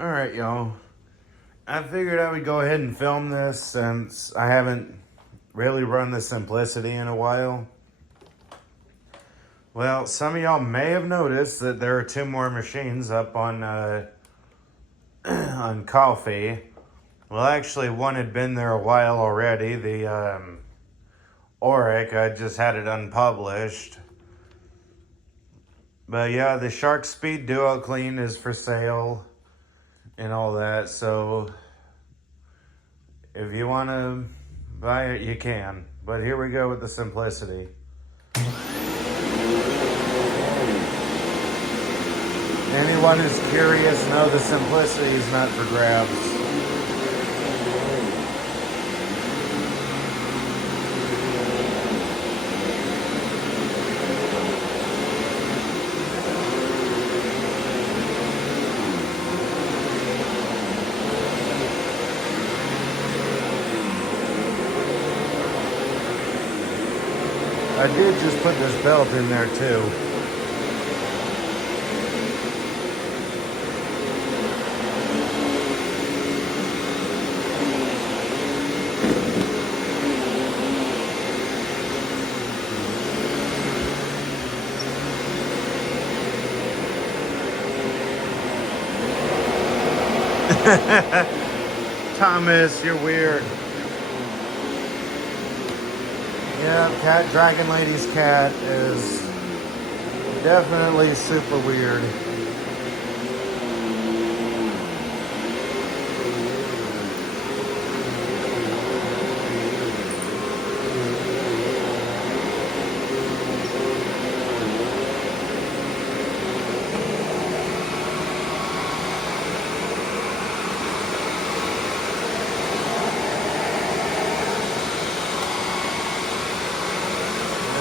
Alright, y'all. I figured I would go ahead and film this since I haven't really run the Simplicity in a while. Well, some of y'all may have noticed that there are two more machines up on on Ko-fi. Well, actually, one had been there a while already. The Auric, I just had it unpublished. But yeah, the Shark Speed Duo Clean is for sale and all that. So if you want to buy it, you can. But here we go with the Simplicity. Anyone who's curious, know the Simplicity is not for grabs. I did just put this belt in there too. Thomas, you're weird. Yeah, Cat Dragon Lady's cat is definitely super weird.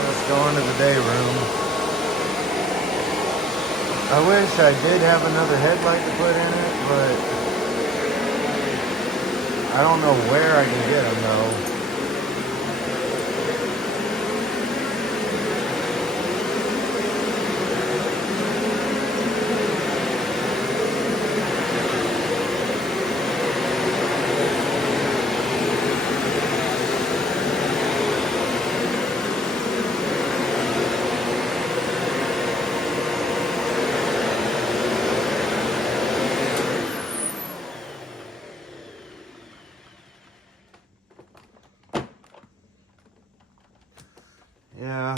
Let's go into the day room. I wish I did have another headlight to put in it, but I don't know where I can get them though. Yeah,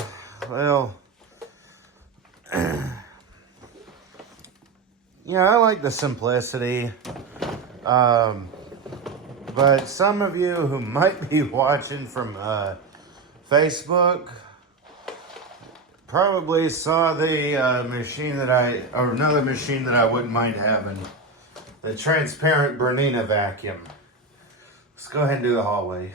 well, yeah, I like the Simplicity. But some of you who might be watching from Facebook probably saw the machine or another machine that I wouldn't mind having. The transparent Bernina vacuum. Let's go ahead and do the hallway.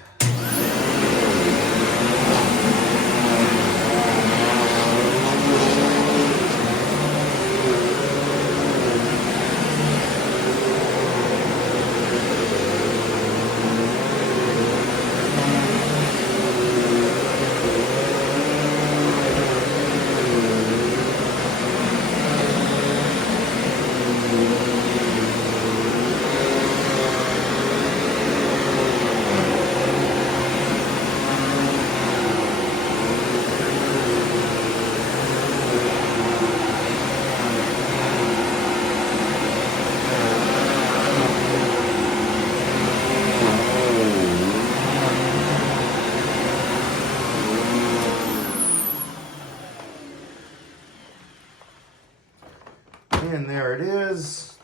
And there it is.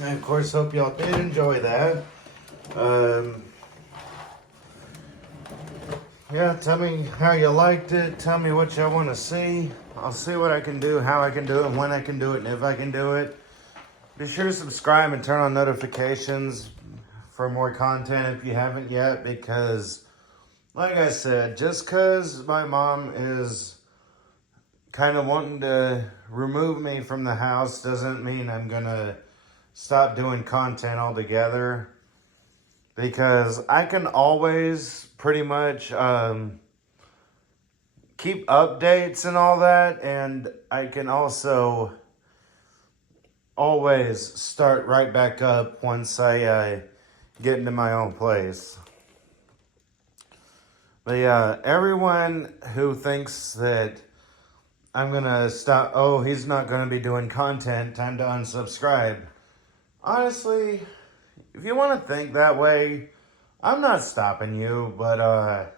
I, of course, hope y'all did enjoy that. Yeah, tell me how you liked it. Tell me what y'all want to see. I'll see what I can do, how I can do it, and when I can do it, and if I can do it. Be sure to subscribe and turn on notifications for more content if you haven't yet, because, like I said, just because my mom is kind of wanting to remove me from the house doesn't mean I'm going to stop doing content altogether, because I can always pretty much keep updates and all that, and I can also always start right back up once I get into my own place. But yeah, everyone who thinks that I'm gonna stop, oh, he's not gonna be doing content, time to unsubscribe. Honestly, if you want to think that way, I'm not stopping you, but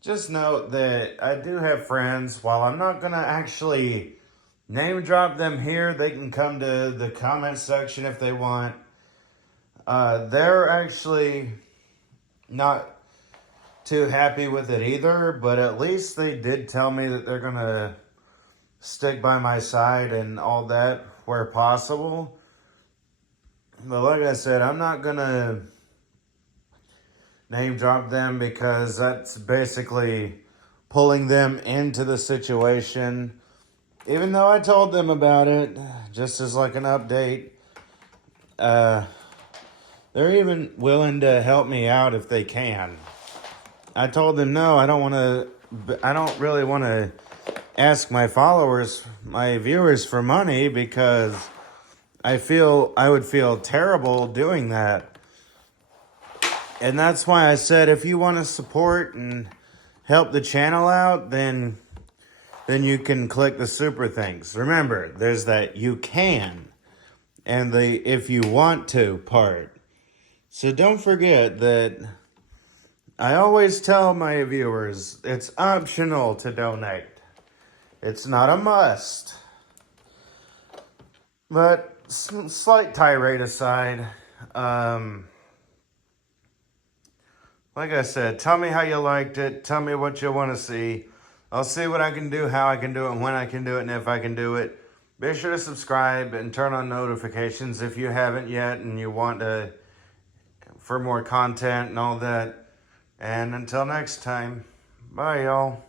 just note that I do have friends. While I'm not gonna actually name drop them here, they can come to the comment section if they want. They're actually not too happy with it either, but at least they did tell me that they're gonna stick by my side and all that where possible. But like I said, I'm not gonna name drop them because that's basically pulling them into the situation. Even though I told them about it, just as like an update, they're even willing to help me out if they can. I told them, no, I don't really want to ask my followers, my viewers for money because I would feel terrible doing that. And that's why I said, if you want to support and help the channel out, then you can click the super things. Remember, there's that you can and the if you want to part. So don't forget that I always tell my viewers, it's optional to donate. It's not a must. But slight tirade aside, like I said, tell me how you liked it. Tell me what you want to see. I'll see what I can do, how I can do it, when I can do it, and if I can do it. Be sure to subscribe and turn on notifications if you haven't yet and you want for more content and all that. And until next time, bye y'all.